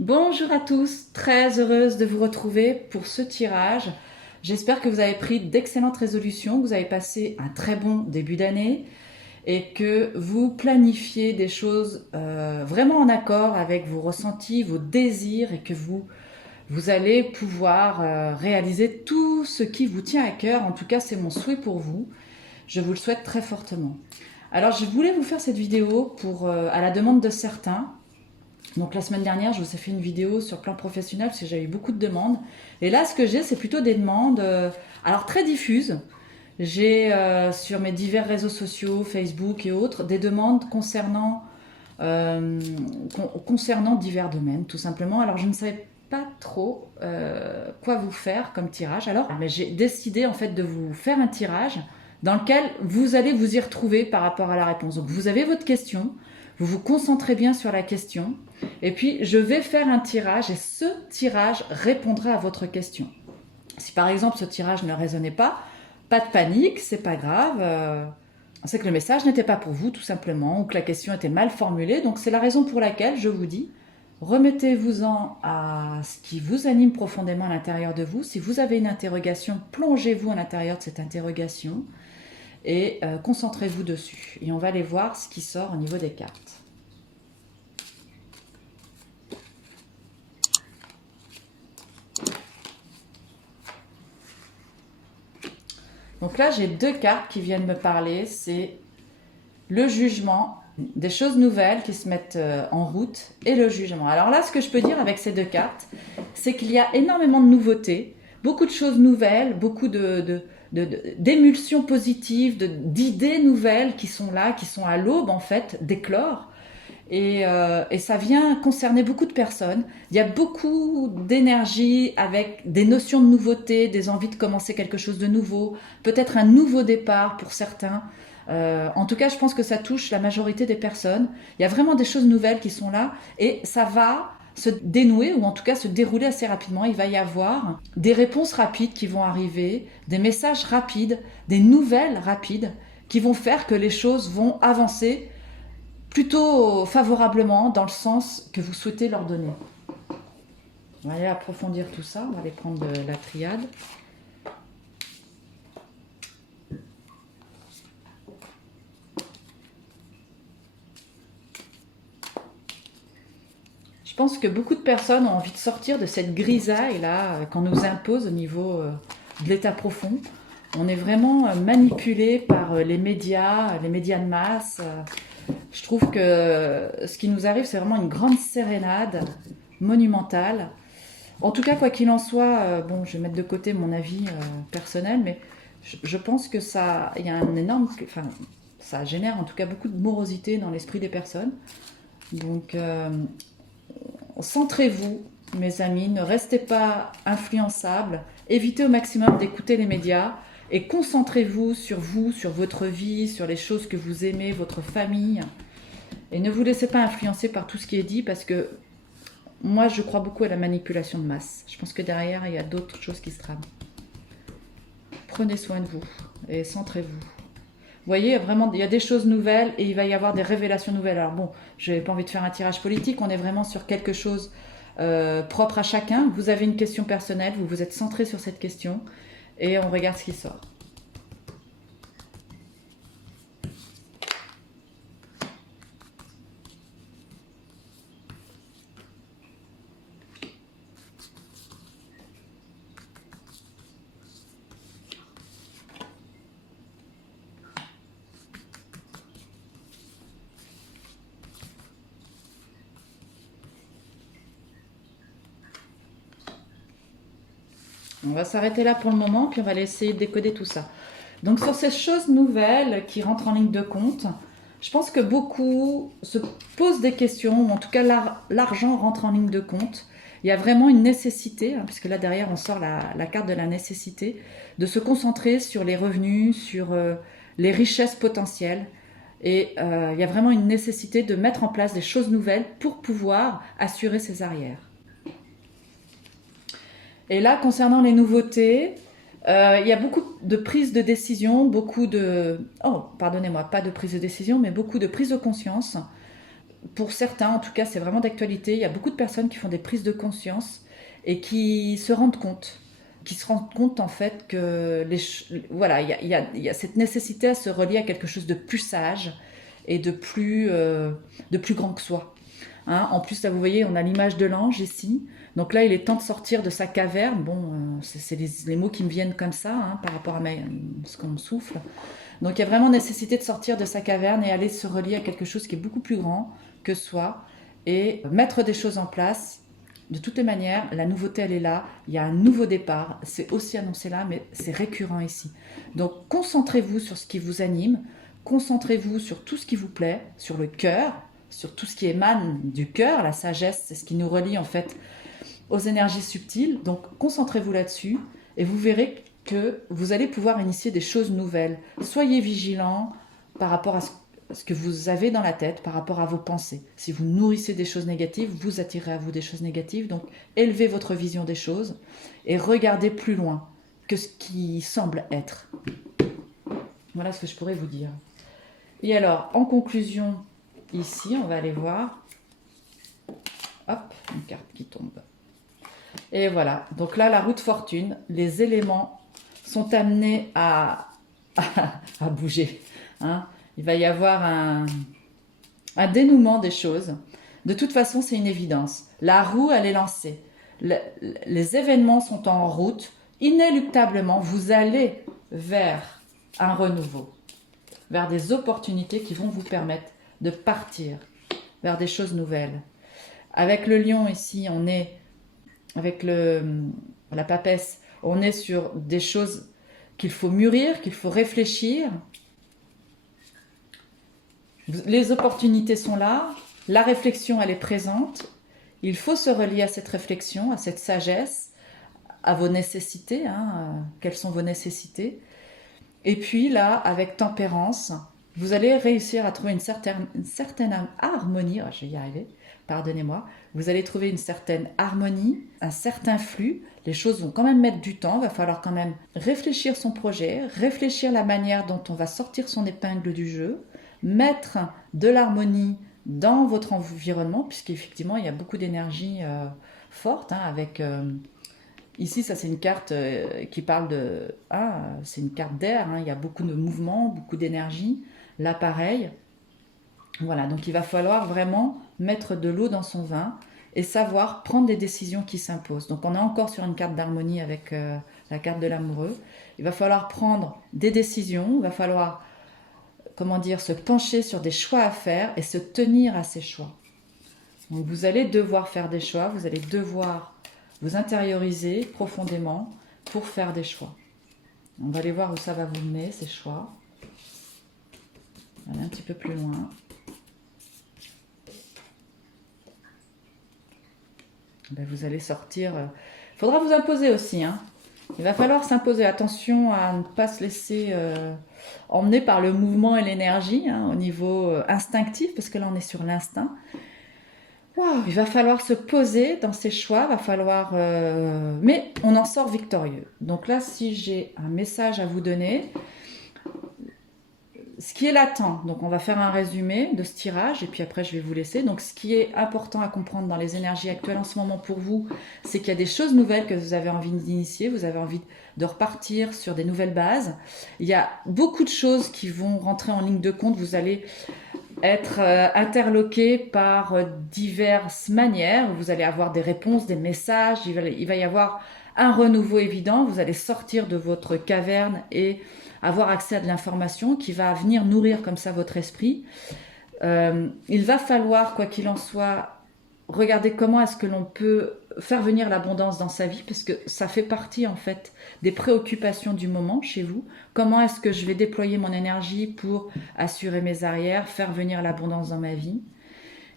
Bonjour à tous, très heureuse de vous retrouver pour ce tirage. J'espère que vous avez pris d'excellentes résolutions, que vous avez passé un très bon début d'année et que vous planifiez des choses vraiment en accord avec vos ressentis, vos désirs et que vous allez pouvoir réaliser tout ce qui vous tient à cœur. En tout cas, c'est mon souhait pour vous. Je vous le souhaite très fortement. Alors, je voulais vous faire cette vidéo à la demande de certains. Donc la semaine dernière, je vous ai fait une vidéo sur le plan professionnel parce que j'avais eu beaucoup de demandes. Et là, ce que j'ai, c'est plutôt des demandes, alors très diffuses. J'ai sur mes divers réseaux sociaux, Facebook et autres, des demandes concernant divers domaines, tout simplement. Alors je ne savais pas trop quoi vous faire comme tirage. Alors, mais j'ai décidé en fait de vous faire un tirage dans lequel vous allez vous y retrouver par rapport à la réponse. Donc vous avez votre question, vous vous concentrez bien sur la question, et puis je vais faire un tirage et ce tirage répondra à votre question. Si par exemple ce tirage ne résonnait pas de panique, c'est pas grave. C'est que le message n'était pas pour vous tout simplement, ou que la question était mal formulée. Donc c'est la raison pour laquelle je vous dis, remettez-vous-en à ce qui vous anime profondément à l'intérieur de vous. Si vous avez une interrogation, plongez-vous à l'intérieur de cette interrogation et concentrez-vous dessus. Et on va aller voir ce qui sort au niveau des cartes. Donc là, j'ai deux cartes qui viennent me parler. C'est le jugement, des choses nouvelles qui se mettent en route et le jugement. Alors là, ce que je peux dire avec ces deux cartes, c'est qu'il y a énormément de nouveautés, beaucoup de choses nouvelles, beaucoup d'émulsions positives, d'idées nouvelles qui sont là, qui sont à l'aube en fait, d'éclore. Et ça vient concerner beaucoup de personnes. Il y a beaucoup d'énergie avec des notions de nouveauté, des envies de commencer quelque chose de nouveau, peut-être un nouveau départ pour certains. En tout cas, je pense que ça touche la majorité des personnes. Il y a vraiment des choses nouvelles qui sont là et ça va se dénouer ou en tout cas se dérouler assez rapidement. Il va y avoir des réponses rapides qui vont arriver, des messages rapides, des nouvelles rapides qui vont faire que les choses vont avancer plutôt favorablement dans le sens que vous souhaitez leur donner. On va aller approfondir tout ça, on va aller prendre la triade. Je pense que beaucoup de personnes ont envie de sortir de cette grisaille là qu'on nous impose au niveau de l'état profond. On est vraiment manipulé par les médias de masse. Je trouve que ce qui nous arrive, c'est vraiment une grande sérénade monumentale. En tout cas, quoi qu'il en soit, bon, je vais mettre de côté mon avis personnel, mais je pense que ça, il y a un énorme, enfin, ça génère en tout cas beaucoup de morosité dans l'esprit des personnes. Donc, centrez-vous, mes amis, ne restez pas influençables, évitez au maximum d'écouter les médias et concentrez-vous, sur votre vie, sur les choses que vous aimez, votre famille. Et ne vous laissez pas influencer par tout ce qui est dit parce que moi, je crois beaucoup à la manipulation de masse. Je pense que derrière, il y a d'autres choses qui se trament. Prenez soin de vous et centrez-vous. Vous voyez, vraiment, il y a des choses nouvelles et il va y avoir des révélations nouvelles. Alors bon, je n'ai pas envie de faire un tirage politique, on est vraiment sur quelque chose propre à chacun. Vous avez une question personnelle, vous vous êtes centré sur cette question et on regarde ce qui sort. On va s'arrêter là pour le moment, puis on va essayer de décoder tout ça. Donc sur ces choses nouvelles qui rentrent en ligne de compte, je pense que beaucoup se posent des questions, ou en tout cas l'argent rentre en ligne de compte. Il y a vraiment une nécessité, puisque là derrière on sort la carte de la nécessité, de se concentrer sur les revenus, sur les richesses potentielles. Et il y a vraiment une nécessité de mettre en place des choses nouvelles pour pouvoir assurer ses arrières. Et là, concernant les nouveautés, il y a beaucoup de prises de décision, beaucoup de... Oh, pardonnez-moi, pas de prise de décision, mais beaucoup de prise de conscience. pour certains, en tout cas, c'est vraiment d'actualité. Il y a beaucoup de personnes qui font des prises de conscience et qui se rendent compte. Qui se rendent compte en fait que voilà, il y a cette nécessité à se relier à quelque chose de plus sage et de plus grand que soi. Hein, en plus, là, vous voyez, on a l'image de l'ange ici. Donc là, il est temps de sortir de sa caverne. Bon, c'est les mots qui me viennent comme ça, hein, par rapport à ce qu'on me souffle. Donc il y a vraiment nécessité de sortir de sa caverne et aller se relier à quelque chose qui est beaucoup plus grand que soi et mettre des choses en place. De toutes les manières, la nouveauté, elle est là. Il y a un nouveau départ. C'est aussi annoncé là, mais c'est récurrent ici. Donc concentrez-vous sur ce qui vous anime. Concentrez-vous sur tout ce qui vous plaît, sur le cœur, sur tout ce qui émane du cœur. La sagesse, c'est ce qui nous relie en fait aux énergies subtiles. Donc concentrez-vous là-dessus et vous verrez que vous allez pouvoir initier des choses nouvelles. Soyez vigilants par rapport à ce que vous avez dans la tête, par rapport à vos pensées. Si vous nourrissez des choses négatives, vous attirez à vous des choses négatives. Donc élevez votre vision des choses et regardez plus loin que ce qui semble être. Voilà ce que je pourrais vous dire. Et alors, en conclusion, ici, on va aller voir. Hop, une carte qui tombe. Et voilà, donc là, la roue de fortune, les éléments sont amenés à bouger. Hein. Il va y avoir un dénouement des choses. De toute façon, c'est une évidence. La roue, elle est lancée. Les événements sont en route. Inéluctablement, vous allez vers un renouveau, vers des opportunités qui vont vous permettre de partir vers des choses nouvelles. Avec le lion ici, on est, avec la papesse, on est sur des choses qu'il faut mûrir, qu'il faut réfléchir. Les opportunités sont là, la réflexion elle est présente, il faut se relier à cette réflexion, à cette sagesse, à vos nécessités, hein, quelles sont vos nécessités. Et puis là, avec tempérance, vous allez réussir à trouver une certaine harmonie, oh, je vais y arriver, pardonnez-moi, vous allez trouver une certaine harmonie, un certain flux, les choses vont quand même mettre du temps, il va falloir quand même réfléchir son projet, réfléchir la manière dont on va sortir son épingle du jeu, mettre de l'harmonie dans votre environnement, puisqu'effectivement il y a beaucoup d'énergie forte, hein, avec... ici, ça c'est une carte qui parle de... c'est une carte d'air, hein, il y a beaucoup de mouvements, beaucoup d'énergie. Là pareil, voilà, donc il va falloir vraiment mettre de l'eau dans son vin et savoir prendre des décisions qui s'imposent. Donc on est encore sur une carte d'harmonie avec la carte de l'amoureux. Il va falloir prendre des décisions, il va falloir, comment dire, se pencher sur des choix à faire et se tenir à ces choix. Donc vous allez devoir faire des choix, vous allez devoir vous intérioriser profondément pour faire des choix. On va aller voir où ça va vous mener, ces choix. Allez un petit peu plus loin. Ben, vous allez sortir. Il faudra vous imposer aussi. Hein. Il va falloir s'imposer. Attention à ne pas se laisser emmener par le mouvement et l'énergie hein, au niveau instinctif, parce que là on est sur l'instinct. Wow, il va falloir se poser dans ses choix, va falloir, mais on en sort victorieux. Donc là, si j'ai un message à vous donner, ce qui est latent, donc on va faire un résumé de ce tirage et puis après je vais vous laisser. Donc ce qui est important à comprendre dans les énergies actuelles en ce moment pour vous, c'est qu'il y a des choses nouvelles que vous avez envie d'initier, vous avez envie de repartir sur des nouvelles bases. Il y a beaucoup de choses qui vont rentrer en ligne de compte, vous allez être interloqué par diverses manières, vous allez avoir des réponses, des messages, il va y avoir un renouveau évident, vous allez sortir de votre caverne et avoir accès à de l'information qui va venir nourrir comme ça votre esprit. Il va falloir, quoi qu'il en soit, regarder comment est-ce que l'on peut faire venir l'abondance dans sa vie, parce que ça fait partie en fait des préoccupations du moment chez vous. Comment est-ce que je vais déployer mon énergie pour assurer mes arrières, faire venir l'abondance dans ma vie?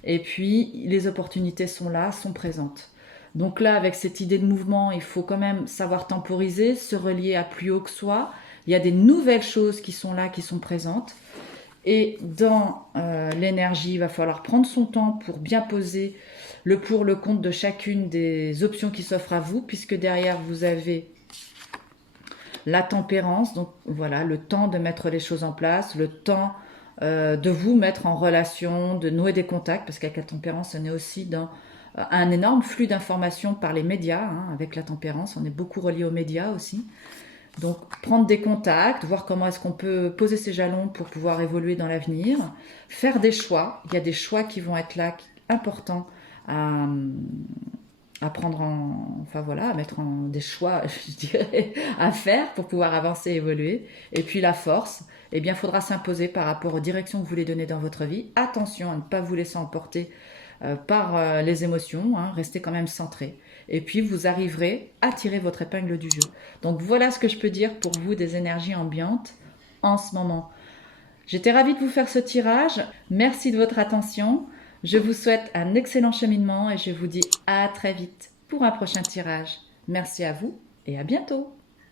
Et puis les opportunités sont là, sont présentes. Donc là, avec cette idée de mouvement, il faut quand même savoir temporiser, se relier à plus haut que soi. Il y a des nouvelles choses qui sont là, qui sont présentes. Et dans l'énergie, il va falloir prendre son temps pour bien poser le pour, le contre de chacune des options qui s'offrent à vous, puisque derrière, vous avez la tempérance, donc voilà, le temps de mettre les choses en place, le temps de vous mettre en relation, de nouer des contacts, parce qu'avec la tempérance, on est aussi dans un énorme flux d'informations par les médias. Hein. Avec la tempérance, on est beaucoup relié aux médias aussi. Donc, prendre des contacts, voir comment est-ce qu'on peut poser ses jalons pour pouvoir évoluer dans l'avenir, faire des choix. Il y a des choix qui vont être là, importants à prendre enfin voilà, à mettre en des choix, je dirais, à faire pour pouvoir avancer et évoluer. Et puis la force, eh bien, il faudra s'imposer par rapport aux directions que vous voulez donner dans votre vie. Attention à ne pas vous laisser emporter par les émotions, hein, restez quand même centré. Et puis vous arriverez à tirer votre épingle du jeu. Donc voilà ce que je peux dire pour vous des énergies ambiantes en ce moment. J'étais ravie de vous faire ce tirage. Merci de votre attention. Je vous souhaite un excellent cheminement et je vous dis à très vite pour un prochain tirage. Merci à vous et à bientôt.